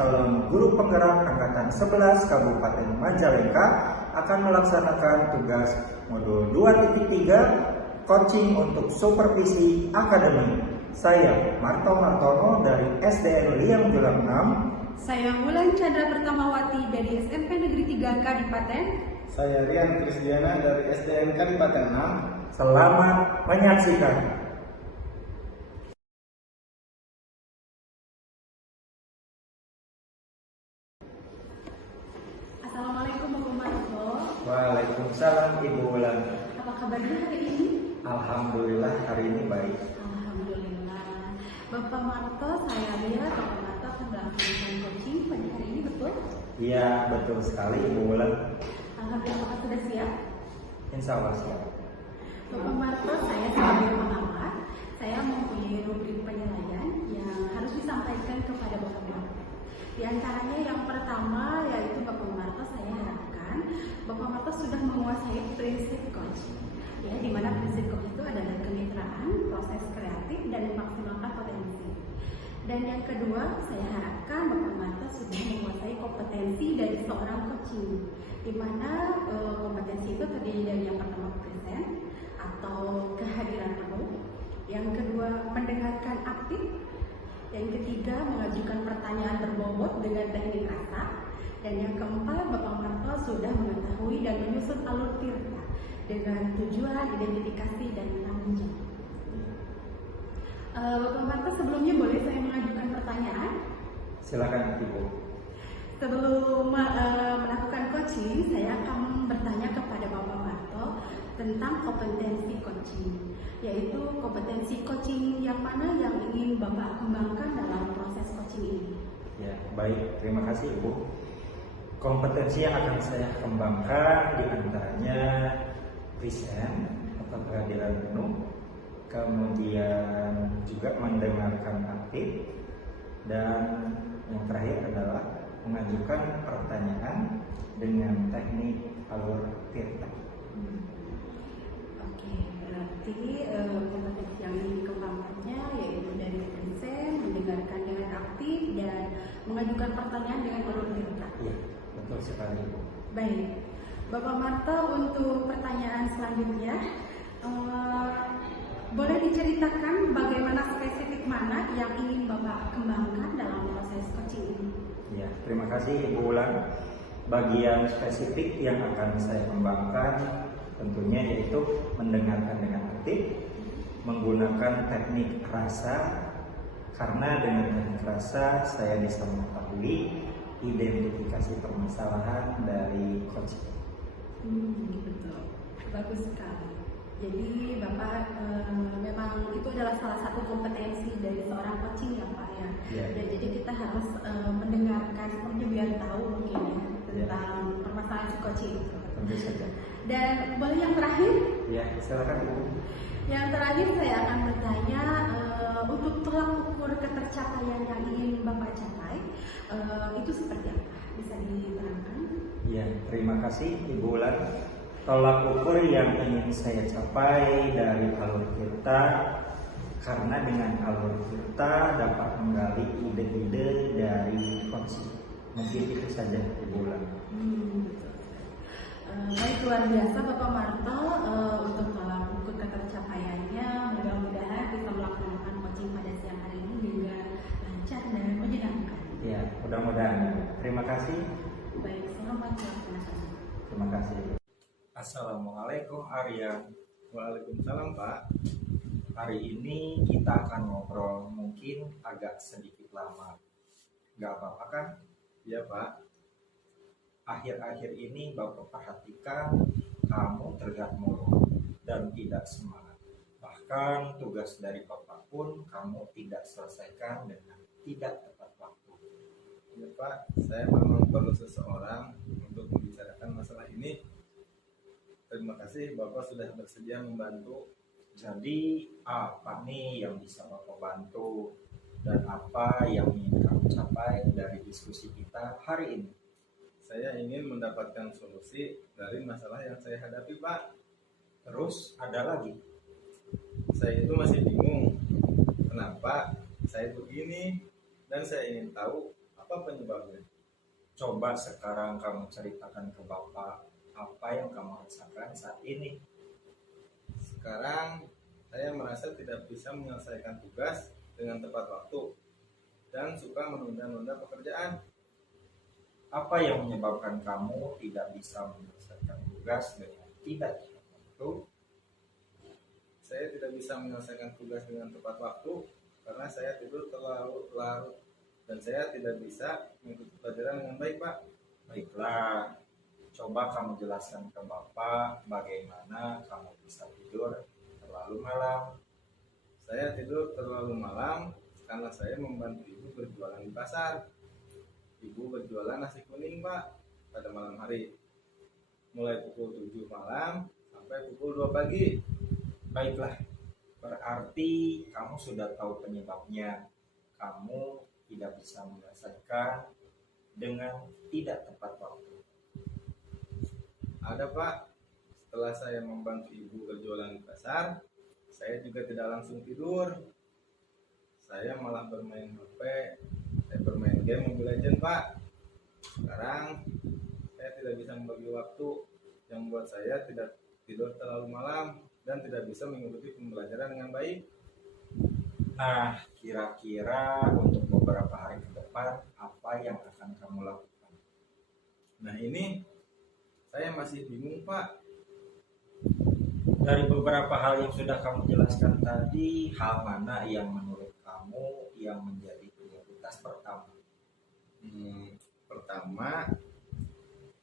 calon guru penggerak Angkatan 11 Kabupaten Majalengka akan melaksanakan tugas modul 2.3 coaching untuk supervisi akademik. Saya Marto Martono dari SDN Liang Julang 6. Saya Wulan Chandra Pertamawati dari SMP Negeri 3 Kadipaten. Saya Rian Krisdiana dari SDN Kadipaten 6. Selamat menyaksikan. Assalamualaikum Bapak Marto. Waalaikumsalam Ibu Wulan. Apa kabarnya hari ini? Alhamdulillah hari ini baik. Alhamdulillah. Bapak Marto, saya lihat Bapak Marto akan melaksanakan coaching pada hari ini, betul? Iya, betul sekali Ibu Wulan. Alhamdulillah, Bapak sudah siap? Insya Allah siap. Bapak Marto, saya sebagai pengamat, saya mempunyai rubrik penilaian yang harus disampaikan kepada Bapak Marto. Di antaranya yang pertama yaitu Bapak Marto, saya harapkan Bapak Marto sudah menguasai prinsip coaching. Ya, di mana prinsip coaching itu adalah kemitraan, proses kreatif, dan memaksimalkan potensi. Dan yang kedua, saya harapkan Bapak Marto sudah menguasai kompetensi dari seorang coaching, di mana kompetensi itu terdiri dari yang pertama present atau kehadiran penuh, yang kedua mendengarkan aktif, yang ketiga mengajukan pertanyaan berbobot dengan teknik rasa, dan yang keempat Bapak Marto sudah mengetahui dan menyusun alur tirta dengan tujuan, identifikasi, dan tanggung jawab. Bapak Marto, sebelumnya boleh saya mengajukan pertanyaan? Silakan Ibu. Sebelum melakukan coaching, saya akan bertanya kepada Bapak Marto tentang kompetensi coaching, yaitu kompetensi coaching yang mana yang ingin Bapak kembangkan dalam proses coaching ini. Ya, baik. Terima kasih Ibu. Kompetensi yang akan saya kembangkan diantaranya present atau kehadiran penuh, kemudian juga mendengarkan aktif, dan yang terakhir adalah mengajukan pertanyaan dengan teknik alur tirta. Oke, berarti kompetensi yang ingin dikembangkannya yaitu dari present, mendengarkan dengan aktif, dan mengajukan pertanyaan dengan alur tirta. Iya, betul sekali Ibu. Baik, Bapak Marto, untuk pertanyaan selanjutnya, boleh diceritakan bagaimana spesifik mana yang ingin Bapak kembangkan dalam proses coaching ini? Ya, terima kasih Ibu Wulan. Bagian spesifik yang akan saya kembangkan tentunya yaitu mendengarkan dengan aktif, menggunakan teknik rasa, karena dengan teknik rasa saya bisa mengetahui identifikasi permasalahan dari coaching. Betul, bagus sekali. Jadi Bapak memang itu adalah salah satu kompetensi dari seorang coaching ya Pak ya. Ya. Dan jadi kita harus mendengarkan seperti biar tahu mungkin ya tentang permasalahan si coaching itu. Tentu saja. Dan boleh yang terakhir? Ya, silakan Ibu. Yang terakhir saya akan bertanya untuk tolak ukur ketercapaian yang ingin Bapak capai itu seperti apa? Bisa diterangkan? Ya, terima kasih Ibu Wulan. Tolak ukur yang ingin saya capai dari alur tirta, karena dengan alur tirta dapat menggali ide-ide dari coaching. Mungkin itu saja Ibu Wulan. Baik, luar biasa Bapak Marto untuk tolak ukur ketercapaiannya. Mudah-mudahan bisa melaksanakan coaching pada siang hari ini dengan lancar dan menyenangkan. Ya, mudah-mudahan. Terima kasih. Baik, selamat melaksanakan. Terima kasih. Assalamualaikum Arya. Waalaikumsalam Pak. Hari ini kita akan ngobrol mungkin agak sedikit lama. Gak apa-apa kan? Iya Pak. Akhir-akhir ini Bapak perhatikan kamu terlihat murung dan tidak semangat. Bahkan tugas dari Bapak pun kamu tidak selesaikan dengan tidak tepat waktu. Iya Pak, saya memang perlu seseorang untuk membicarakan masalah ini. Terima kasih Bapak sudah bersedia membantu. Jadi apa nih yang bisa Bapak bantu dan apa yang ingin kamu capai dari diskusi kita hari ini? Saya ingin mendapatkan solusi dari masalah yang saya hadapi Pak. Terus ada lagi? Saya itu masih bingung kenapa saya begini, dan saya ingin tahu apa penyebab Coba sekarang kamu ceritakan ke Bapak apa yang kamu rasakan saat ini. Sekarang saya merasa tidak bisa menyelesaikan tugas dengan tepat waktu dan suka menunda-nunda pekerjaan. Apa yang menyebabkan kamu tidak bisa menyelesaikan tugas dengan tidak tepat waktu? Saya tidak bisa menyelesaikan tugas dengan tepat waktu karena saya tidur terlalu larut dan saya tidak bisa mengikuti pelajaran dengan baik, Pak. Baiklah, coba kamu jelaskan ke Bapak bagaimana kamu bisa tidur terlalu malam. Saya tidur terlalu malam karena saya membantu ibu berjualan di pasar. Ibu berjualan nasi kuning, Pak, pada malam hari. Mulai pukul 7 malam sampai pukul 2 pagi. Baiklah, berarti kamu sudah tahu penyebabnya. Kamu tidak bisa menyelesaikan dengan tidak tepat waktu. Ada, Pak. Setelah saya membantu ibu berjualan di pasar, saya juga tidak langsung tidur. Saya malah bermain HP, saya bermain game Mobile Legends, Pak. Sekarang saya tidak bisa membagi waktu yang membuat saya tidak tidur terlalu malam dan tidak bisa mengikuti pembelajaran dengan baik. Nah, kira-kira untuk beberapa hari ke depan, apa yang akan kamu lakukan? Nah, ini saya masih bingung, Pak. Dari beberapa hal yang sudah kamu jelaskan tadi, hal mana yang menurut kamu yang menjadi prioritas pertama? Pertama,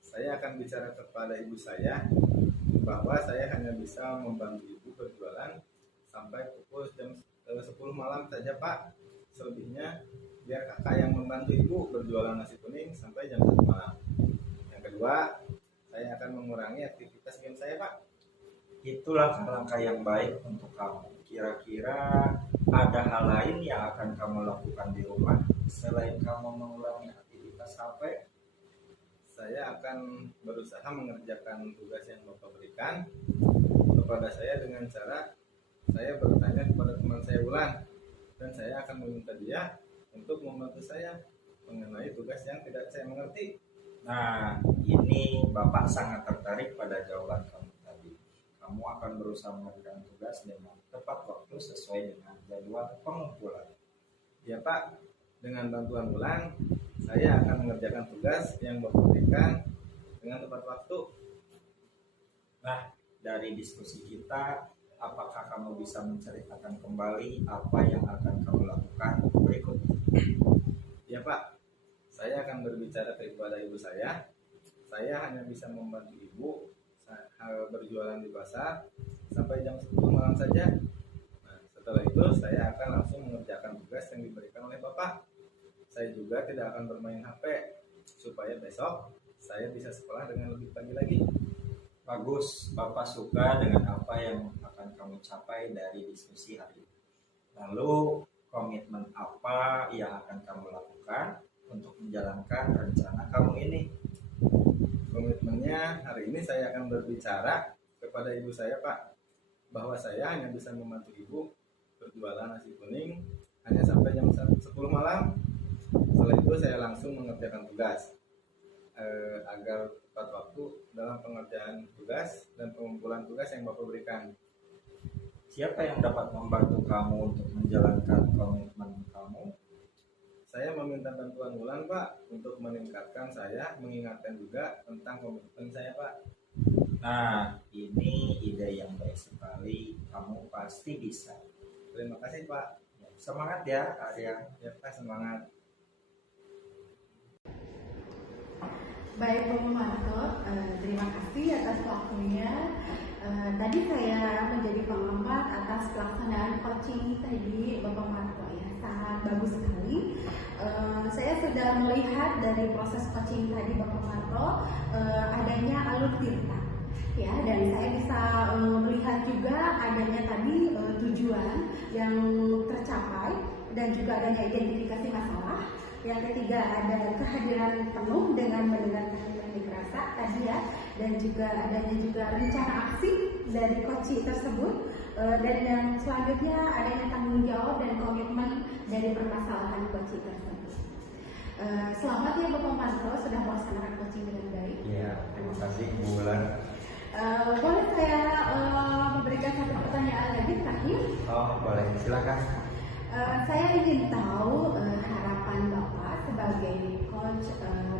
saya akan bicara kepada ibu saya bahwa saya hanya bisa membantu ibu berjualan sampai pukul jam 10 malam saja, Pak. Selebihnya biar kakak yang membantu ibu berjualan nasi kuning sampai jam 1 malam. Yang kedua, saya akan mengurangi aktivitas game saya, Pak. Itulah langkah yang baik untuk kamu. Kira-kira ada hal lain yang akan kamu lakukan di rumah selain kamu mengurangi aktivitas HP? Saya akan berusaha mengerjakan tugas yang Bapak berikan kepada saya dengan cara saya bertanya kepada teman saya Wulan, dan saya akan meminta dia untuk membantu saya mengenai tugas yang tidak saya mengerti. Nah, ini Bapak sangat tertarik pada jawaban kamu tadi. Kamu akan berusaha mengerjakan tugas dengan tepat waktu sesuai dengan jadwal pengumpulan. Ya, Pak, dengan bantuan Wulan, saya akan mengerjakan tugas yang Bapak berikan dengan tepat waktu. Nah, dari diskusi kita, apakah kamu bisa menceritakan kembali apa yang akan kamu lakukan berikutnya? Ya, Pak, saya akan berbicara kepada ibu saya. Saya hanya bisa membantu ibu berjualan di pasar sampai jam 10 malam saja. Nah, setelah itu saya akan langsung mengerjakan tugas yang diberikan oleh Bapak. Saya juga tidak akan bermain HP supaya besok saya bisa sekolah dengan lebih pagi lagi. Bagus, Bapak suka dengan apa yang akan kamu capai dari diskusi hari ini. Lalu, komitmen apa yang akan kamu lakukan untuk menjalankan rencana kamu ini? Komitmennya hari ini saya akan berbicara kepada ibu saya, Pak, bahwa saya hanya bisa membantu ibu berjualan nasi kuning hanya sampai jam 10 malam. Setelah itu saya langsung mengerjakan tugas agar tepat waktu dalam pengerjaan tugas dan pengumpulan tugas yang Bapak berikan. Siapa yang dapat membantu kamu untuk menjalankan komitmen kamu? Saya meminta bantuan Wulan, Pak, untuk meningkatkan saya, mengingatkan juga tentang komitmen saya, Pak. Nah, ini ide yang baik sekali. Kamu pasti bisa. Terima kasih, Pak. Semangat ya, Arya. Ya, Pak, semangat. Baik, Bapak Marto, terima kasih atas waktunya. Tadi saya menjadi pengamat atas pelaksanaan coaching tadi Bapak Marto ya, sangat bagus sekali. Saya sudah melihat dari proses coaching tadi Bapak Marto adanya alur cerita ya, dan saya bisa melihat juga adanya tadi tujuan yang tercapai dan juga adanya identifikasi masalah. Yang ketiga ada kehadiran penuh dengan mendengarkan yang dirasa tadi ya, dan juga adanya juga rencana aksi dari coach tersebut, dan yang selanjutnya adanya tanggung jawab dan komitmen dari permasalahan coach tersebut. Selamat ya Bapak Marto sudah melaksanakan coaching dengan baik. Ya, terima kasih Bu Wulan. Boleh saya memberikan satu pertanyaan lagi terakhir? Oh, boleh, silakan. Saya ingin tahu harapan Bapak sebagai coach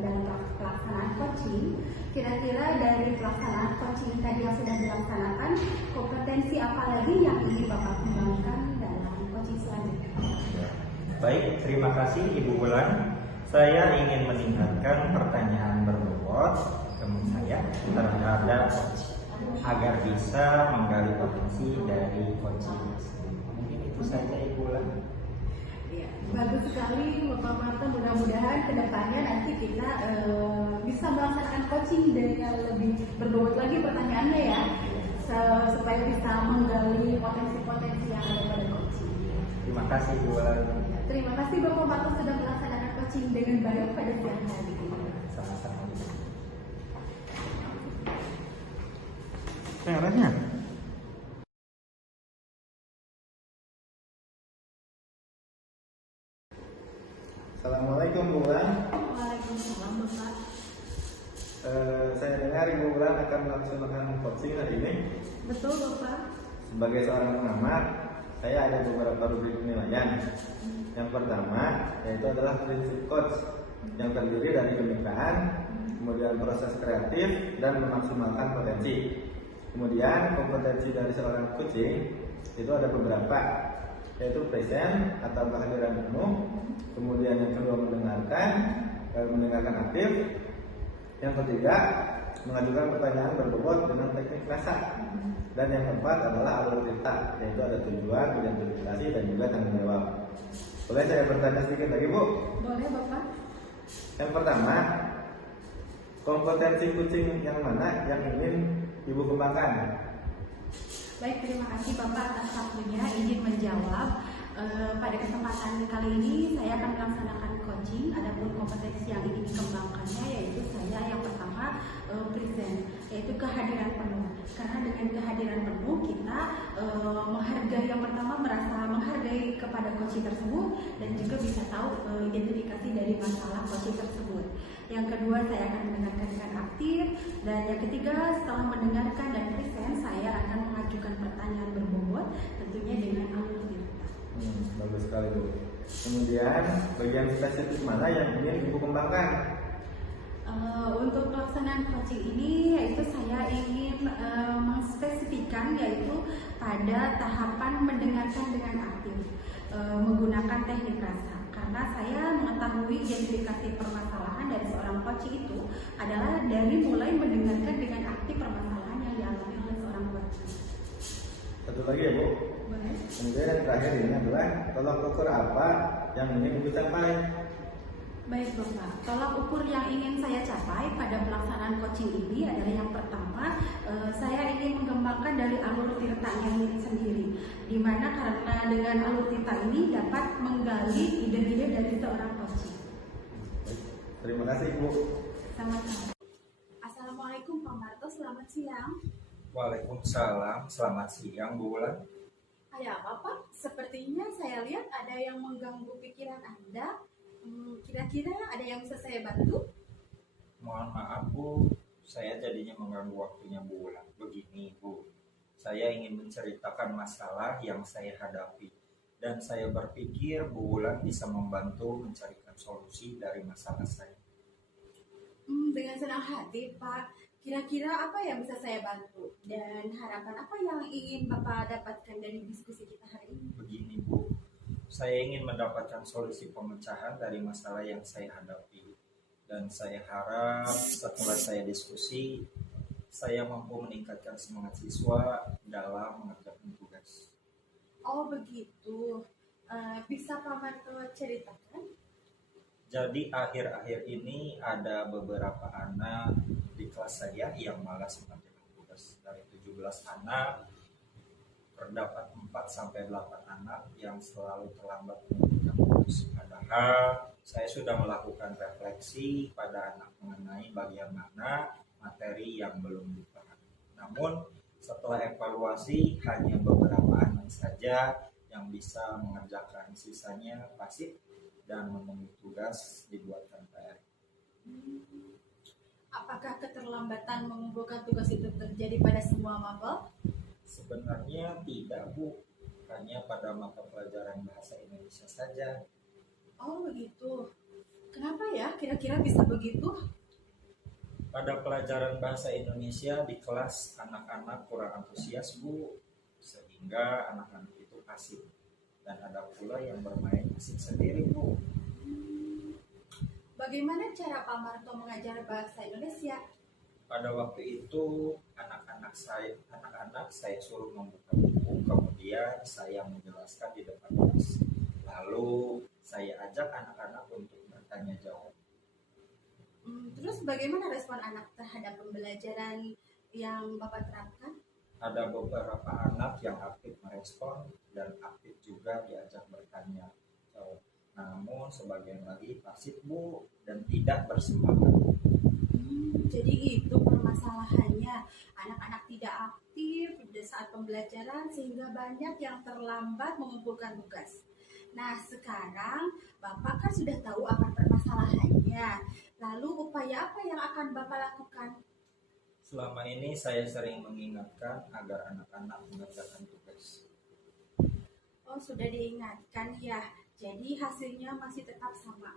dalam pelaksanaan coaching. Kira-kira dari pelaksanaan coaching tadi yang sudah dilaksanakan, kompetensi apa lagi yang ingin Bapak kembangkan dalam coaching selanjutnya? Baik, terima kasih Ibu Wulan. Saya ingin meningkatkan pertanyaan berbobot saya terhadap coaching agar bisa menggali potensi dari coaching. Mungkin itu saja Ibu Wulan. Ya, bagus sekali Bapak Marto. Mudah-mudahan kedepannya nanti kita bisa melaksanakan coaching dengan lebih berbobot lagi pertanyaannya ya, supaya bisa menggali potensi-potensi yang ada pada coaching. Terima kasih Bu Wulan. Ya, terima kasih Bapak Marto sudah melaksanakan coaching dengan baik pada siang hari ini. Sama-sama. Caranya? Assalamualaikum Bu Wulan. Waalaikumsalam Bapak. Saya dengar Ibu Wulan akan melaksanakan coaching hari ini. Betul Bapak. Sebagai seorang pengamat, saya ada beberapa rubrik penilaian. Yang pertama yaitu adalah prinsip coach yang terdiri dari kemitraan, kemudian proses kreatif dan memaksimalkan potensi. Kemudian kompetensi dari seorang coaching itu ada beberapa, yaitu present atau kehadiran penuh. Kemudian yang kedua mendengarkan aktif. Yang ketiga mengajukan pertanyaan berbobot dengan teknik rasa. Dan yang keempat adalah alur cerita, yaitu ada tujuan, identifikasi dan juga tanggung jawab. Boleh saya bertanya sedikit lagi Bu? Boleh Bapak. Yang pertama, kompetensi coaching yang mana yang ingin Ibu kembangkan? Baik, terima kasih Bapak atas waktunya. Izin menjawab. Pada kesempatan kali ini saya akan melaksanakan coaching. Adapun kompetensi yang ingin dikembangkannya yaitu saya yang pertama present, yaitu kehadiran penuh. Karena dengan kehadiran penuh kita menghargai, yang pertama merasa menghargai kepada coaching tersebut dan juga bisa tahu identifikasi dari masalah coaching tersebut. Yang kedua saya akan mendengarkan dengan aktif, dan yang ketiga setelah mendengarkan dan present saya akan mengajukan pertanyaan berbobot tentunya dengan alur cerita. Bagus sekali Bu. Kemudian bagian spesifik mana yang ingin Ibu kembangkan? Untuk pelaksanaan coaching ini yaitu saya ingin mengspesifikkan yaitu pada tahapan mendengarkan dengan aktif, menggunakan teknik rasa. Karena saya mengetahui identifikasi permasalahan dari seorang coaching itu adalah dari mulai mendengarkan dengan aktif permasalahan yang dialami oleh seorang coaching. Satu lagi ya Bu. Boleh? Kemudian yang terakhir ini adalah tolak ukur apa yang ingin Ibu capai? Baik Bapak, tolak ukur yang ingin saya capai pada pelaksanaan coaching ini adalah yang pertama, saya ingin mengembangkan dari alur tirtanya ini sendiri, di mana karena dengan alur tirta ini dapat menggali ide-ide dari seorang coaching. Terima kasih Bu. Sama-sama. Assalamualaikum Pak Marto, selamat siang. Waalaikumsalam, selamat siang Bu Wulan. Ada apa Pak? Sepertinya saya lihat ada yang mengganggu pikiran Anda. Kira-kira ada yang bisa saya bantu? Mohon maaf Bu, saya jadinya mengganggu waktunya Bu Wulan. Begini Bu, saya ingin menceritakan masalah yang saya hadapi, dan saya berpikir Bu Wulan bisa membantu mencarikan solusi dari masalah saya. Dengan senang hati Pak. Kira-kira apa yang bisa saya bantu? Dan harapan apa yang ingin Bapak dapatkan dari diskusi kita hari ini? Begini Bu, saya ingin mendapatkan solusi pemecahan dari masalah yang saya hadapi, dan saya harap setelah saya diskusi saya mampu meningkatkan semangat siswa dalam mengerjakan tugas. Oh begitu. Bisa Pak Marto ceritakan? Jadi akhir-akhir ini ada beberapa anak di kelas saya yang malas mengerjakan tugas. Dari 17 anak terdapat 4-8 anak yang selalu terlambat mengerjakan tugas. Padahal saya sudah melakukan refleksi pada anak mengenai bagian mana materi yang belum dipahami. Namun setelah evaluasi hanya beberapa anak saja yang bisa mengerjakan, sisanya pasif dan memenuhi tugas dibuatkan PR. Apakah keterlambatan mengumpulkan tugas itu terjadi pada semua mapel? Sebenarnya tidak, Bu. Hanya pada mata pelajaran bahasa Indonesia saja. Oh begitu. Kenapa ya kira-kira bisa begitu? Pada pelajaran bahasa Indonesia di kelas anak-anak kurang antusias, Bu, sehingga anak-anak itu asik. Dan ada pula yang bermain asik sendiri, Bu. Bagaimana cara Pak Marto mengajar bahasa Indonesia? Pada waktu itu anak-anak saya suruh membuka buku, kemudian saya menjelaskan di depan kelas. Lalu saya ajak anak-anak untuk bertanya jawab. Terus bagaimana respon anak terhadap pembelajaran yang Bapak terapkan? Ada beberapa anak yang aktif merespon dan aktif juga diajak bertanya jawab. Namun sebagian lagi pasif, Bu, dan tidak bersemangat. Jadi itu permasalahannya, anak-anak tidak aktif di saat pembelajaran sehingga banyak yang terlambat mengumpulkan tugas. Nah sekarang Bapak kan sudah tahu apa permasalahannya, lalu upaya apa yang akan Bapak lakukan? Selama ini saya sering mengingatkan agar anak-anak mengerjakan tugas. Oh sudah diingatkan ya, jadi hasilnya masih tetap sama.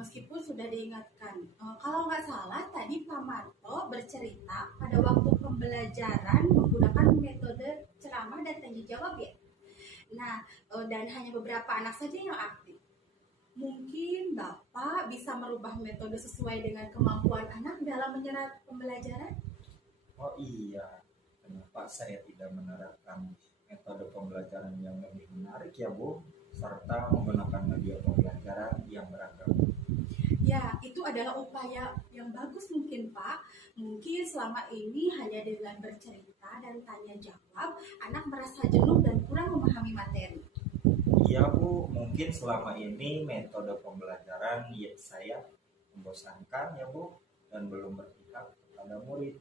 Meskipun sudah diingatkan, kalau nggak salah tadi Pak Marto bercerita pada waktu pembelajaran menggunakan metode ceramah dan tanya jawab ya. Nah, dan hanya beberapa anak saja yang aktif. Mungkin Bapak bisa merubah metode sesuai dengan kemampuan anak dalam menyerap pembelajaran? Oh iya, kenapa saya tidak menerapkan metode pembelajaran yang lebih menarik ya, Bu? Serta menggunakan media pembelajaran yang beragam. Ya, itu adalah upaya yang bagus mungkin Pak. Mungkin selama ini hanya dengan bercerita dan tanya jawab, anak merasa jenuh dan kurang memahami materi. Iya, Bu, mungkin selama ini metode pembelajaran ya saya membosankan ya, Bu, dan belum berpihak kepada murid.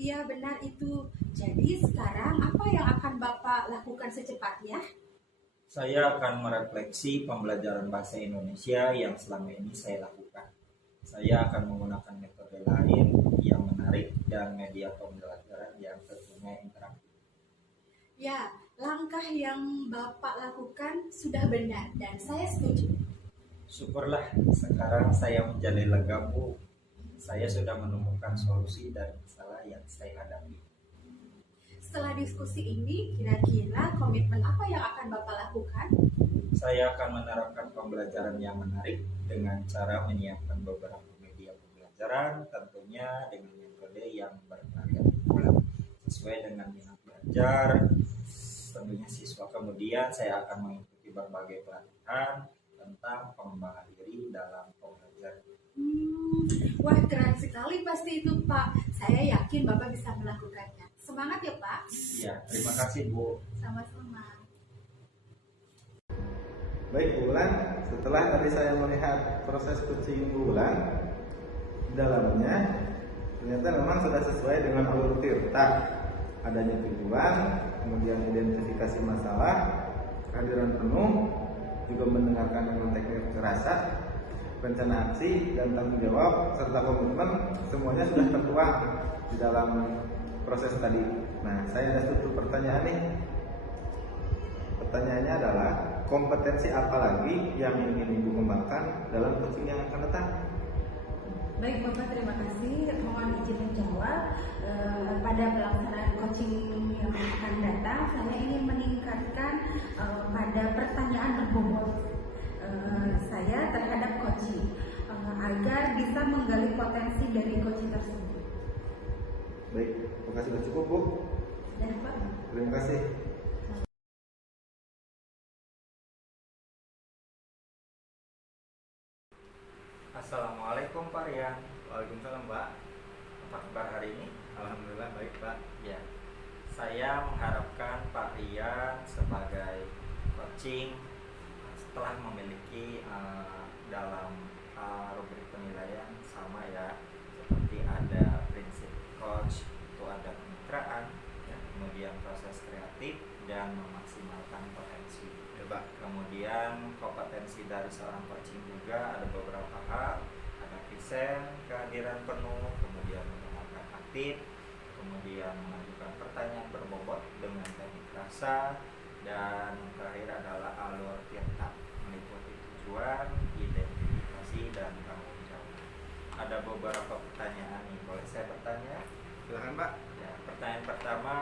Iya, benar itu. Jadi sekarang apa yang akan Bapak lakukan secepatnya? Saya akan merefleksi pembelajaran bahasa Indonesia yang selama ini saya lakukan. Saya akan menggunakan metode lain yang menarik dan media pembelajaran yang tentunya interaktif. Ya, langkah yang Bapak lakukan sudah benar dan saya setuju. Syukurlah sekarang saya menjadi lega, Bu. Saya sudah menemukan solusi dari masalah yang saya hadapi. Setelah diskusi ini, kira-kira komitmen apa yang akan Bapak lakukan? Saya akan menerapkan pembelajaran yang menarik dengan cara menyiapkan beberapa media pembelajaran, tentunya dengan metode yang bervariasi pula sesuai dengan minat belajar. Tentunya siswa kemudian saya akan mengikuti berbagai pelatihan tentang pengembangan diri dalam pembelajaran. Wah, keren sekali pasti itu Pak. Saya yakin Bapak bisa melakukannya. Semangat ya Pak. Ya, terima kasih, Bu. Sama-sama. Baik Bu Ulan, setelah tadi saya melihat proses coaching Bu Ulan, di dalamnya ternyata memang sudah sesuai dengan alur tirta. Adanya tujuan, kemudian identifikasi masalah, kehadiran penuh, juga mendengarkan dengan teknik rasa, rencana aksi dan tanggung jawab serta komitmen semuanya sudah tertuang di dalam proses tadi. Nah, saya ada satu pertanyaan nih. Pertanyaannya adalah kompetensi apa lagi yang ingin Ibu kembangkan dalam coaching yang akan datang? Baik Bapak, terima kasih. Mohon izin menjawab. Pada pelaksanaan coaching yang akan datang, saya ingin meningkatkan pada pertanyaan berbobot saya terhadap coaching agar bisa menggali potensi dari coaching tersebut. Baik, terima kasih. Sudah cukup Bu. Dan Pak. Terima kasih. Assalamualaikum Pak Rian. Waalaikumsalam Pak. Apa kabar hari ini? Alhamdulillah baik Pak. Ya, saya mengharapkan Pak Rian sebagai coaching setelah memiliki dalam rubrik penilaian sama ya, seperti ada prinsip coach, itu ada kemitraan, ya, kemudian proses kreatif dan memaksimalkan potensi. Ya Pak. Kemudian seorang coaching juga ada beberapa hal, ada present, kehadiran penuh, kemudian mendengarkan aktif, kemudian mengajukan pertanyaan berbobot dengan teknik rasa, dan terakhir adalah alur tirta meliputi tujuan, identifikasi, dan tanggung jawab. Ada beberapa pertanyaan nih, boleh saya bertanya? Silakan Pak. Ya, pertanyaan pertama,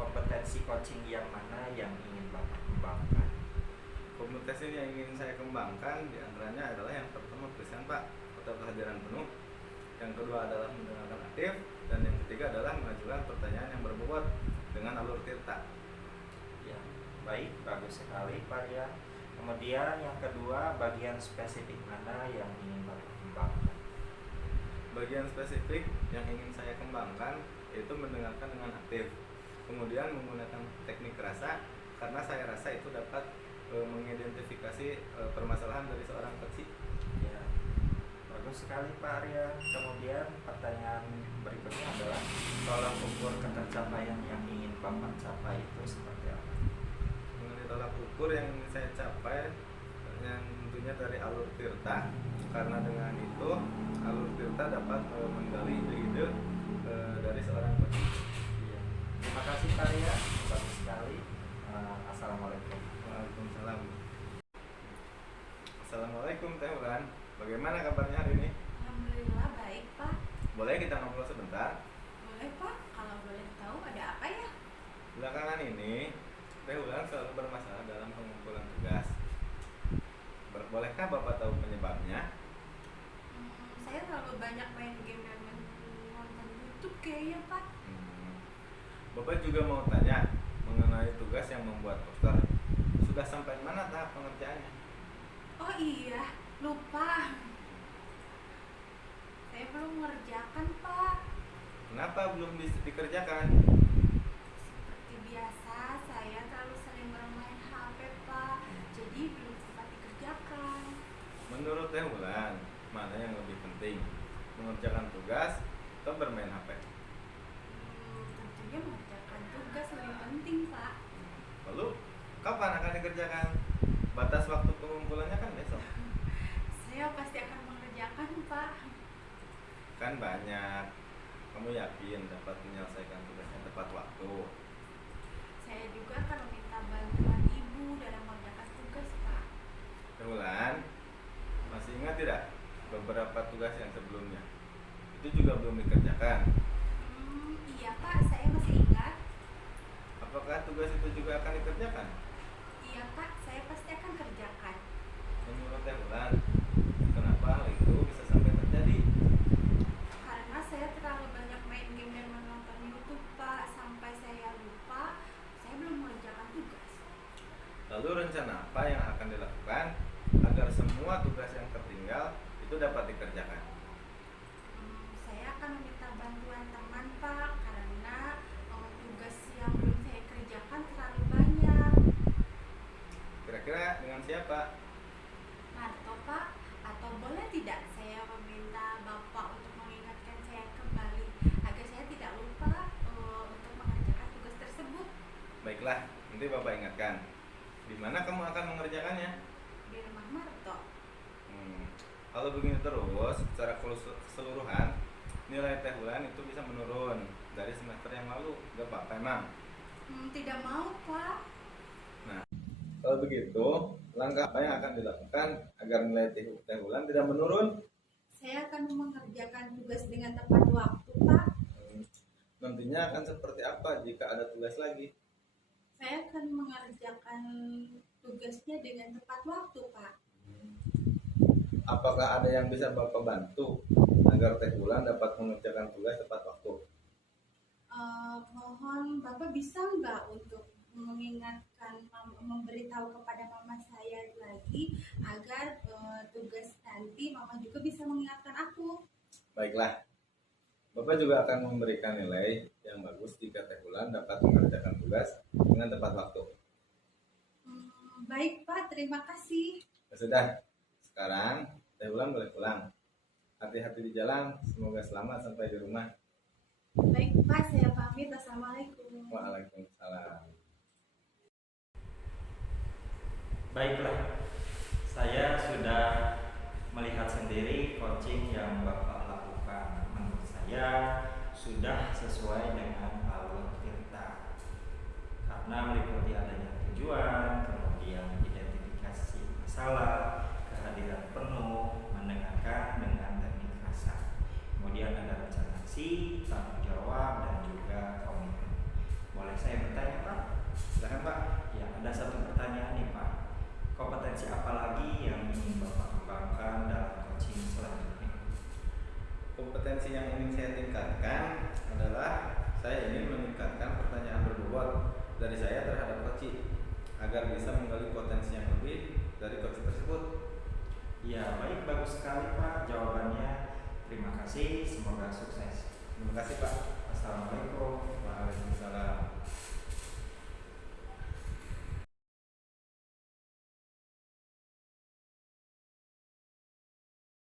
kompetensi coaching yang mana yang ingin Bapak kembangkan? Kompetensi yang ingin saya kembangkan diantaranya adalah yang pertama present Pak, atau kehadiran penuh. Yang kedua adalah mendengarkan aktif, dan yang ketiga adalah mengajukan pertanyaan yang berbobot dengan alur tirta. Ya, baik, bagus sekali Pak Rian. Kemudian yang kedua, bagian spesifik mana yang ingin Bapak kembangkan? Bagian spesifik yang ingin saya kembangkan yaitu mendengarkan dengan aktif, kemudian menggunakan teknik rasa, karena saya rasa itu dapat mengidentifikasi permasalahan dari seorang coaching. Ya, bagus sekali Pak Arya. Kemudian pertanyaan berikutnya adalah tolak ukur ketercapaian yang ingin Bapak capai itu seperti apa? Mengenai tolak ukur yang ingin saya capai, yang tentunya dari alur tirta, karena dengan itu alur tirta dapat menggali ide-ide dari seorang coaching. Iya. Terima kasih Pak Arya, bagus sekali. Assalamualaikum. Waalaikumsalam. Assalamualaikum Teh Ulan. Bagaimana kabarnya hari ini? Alhamdulillah baik Pak. Boleh kita ngobrol sebentar? Boleh Pak, kalau boleh tahu ada apa ya? Belakangan ini Teh Ulan selalu bermasalah dalam pengumpulan tugas. Bolehkah Bapak tahu penyebabnya? Saya terlalu banyak main game dan nonton YouTube kayaknya Pak. Bapak juga mau tanya mengenai tugas yang membuat poster. Sudah sampai mana tahap pengerjaannya? Oh iya, lupa. Saya belum mengerjakan Pak. Kenapa belum dikerjakan? Seperti biasa, saya terlalu sering bermain HP Pak. Jadi belum sempat dikerjakan. Menurut Teh Ulan, mana yang lebih penting? Mengerjakan tugas atau bermain HP? Tentunya mengerjakan tugas lebih penting Pak. Lalu kapan akan dikerjakan? Batas waktu pengumpulannya kan besok. Saya pasti akan mengerjakan Pak. Kan banyak. Kamu yakin dapat menyelesaikan tugasnya tepat waktu? Saya juga akan meminta bantuan Ibu dalam mengerjakan tugas Pak. Teh Ulan, masih ingat tidak beberapa tugas yang sebelumnya? Itu juga belum dikerjakan. Iya Pak, saya masih ingat. Apakah tugas itu juga akan dikerjakan? Iya Pak, saya pasti akan kerjakan. Menurut Teh Ulan, kenapa hal itu bisa sampai terjadi? Karena saya terlalu banyak main game dan menonton YouTube Pak, sampai saya lupa saya belum mengerjakan tugas. Lalu rencana apa yang akan dilakukan agar semua tugas yang tertinggal itu dapat dikerjakan? Saya akan meminta bantuan teman Pak, karena tugas yang belum saya kerjakan terlalu banyak. Kira-kira dengan siapa? Marto Pak, atau boleh tidak saya meminta Bapak untuk mengingatkan saya kembali agar saya tidak lupa untuk mengerjakan tugas tersebut. Baiklah, nanti Bapak ingatkan. Di mana kamu akan mengerjakannya? Di rumah Marto. Kalau begini terus, secara keseluruhan nilai Teh Ulan itu bisa menurun dari semester yang lalu. Gak apa-apa emang? Tidak mau Pak. Nah, kalau begitu, langkah apa yang akan dilakukan agar nilai Teh Ulan tidak menurun? Saya akan mengerjakan tugas dengan tepat waktu Pak. Nantinya akan seperti apa jika ada tugas lagi? Saya akan mengerjakan tugasnya dengan tepat waktu Pak. Apakah ada yang bisa Bapak bantu agar Teh Ulan dapat mengerjakan tugas tepat waktu? Mohon Bapak bisa nggak untuk mengingatkan, memberitahu kepada mama saya lagi agar tugas nanti mama juga bisa mengingatkan aku. Baiklah, Bapak juga akan memberikan nilai yang bagus jika Teh Ulan dapat mengerjakan tugas dengan tepat waktu. Baik Pak, terima kasih. Ya sudah, sekarang Teh Ulan boleh pulang. Hati-hati di jalan, semoga selamat sampai di rumah. Baik Pak, saya pamit. Assalamualaikum. Waalaikumsalam. Baiklah, Saya sudah melihat sendiri coaching yang Bapak lakukan. Menurut saya sudah sesuai dengan alur Tirta. Karena meliputi adanya tujuan, kemudian identifikasi masalah, kehadiran penuh, mendengarkan dengan teknik rasa. Kemudian ada rencana aksi, tanggung jawab, dan juga komitmen. Boleh saya bertanya, Pak? Silakan Pak. Ya, ada satu pertanyaan nih, Pak. Kompetensi apa lagi yang ingin Bapak kembangkan dalam coaching selanjutnya? Kompetensi yang ingin saya tingkatkan adalah saya ingin meningkatkan pertanyaan berbobot dari saya terhadap coach agar bisa menggali potensi yang lebih dari coach tersebut. Ya, baik, bagus sekali Pak jawabannya. Terima kasih, semoga sukses. Terima kasih Pak. Assalamualaikum. Waalaikumsalam.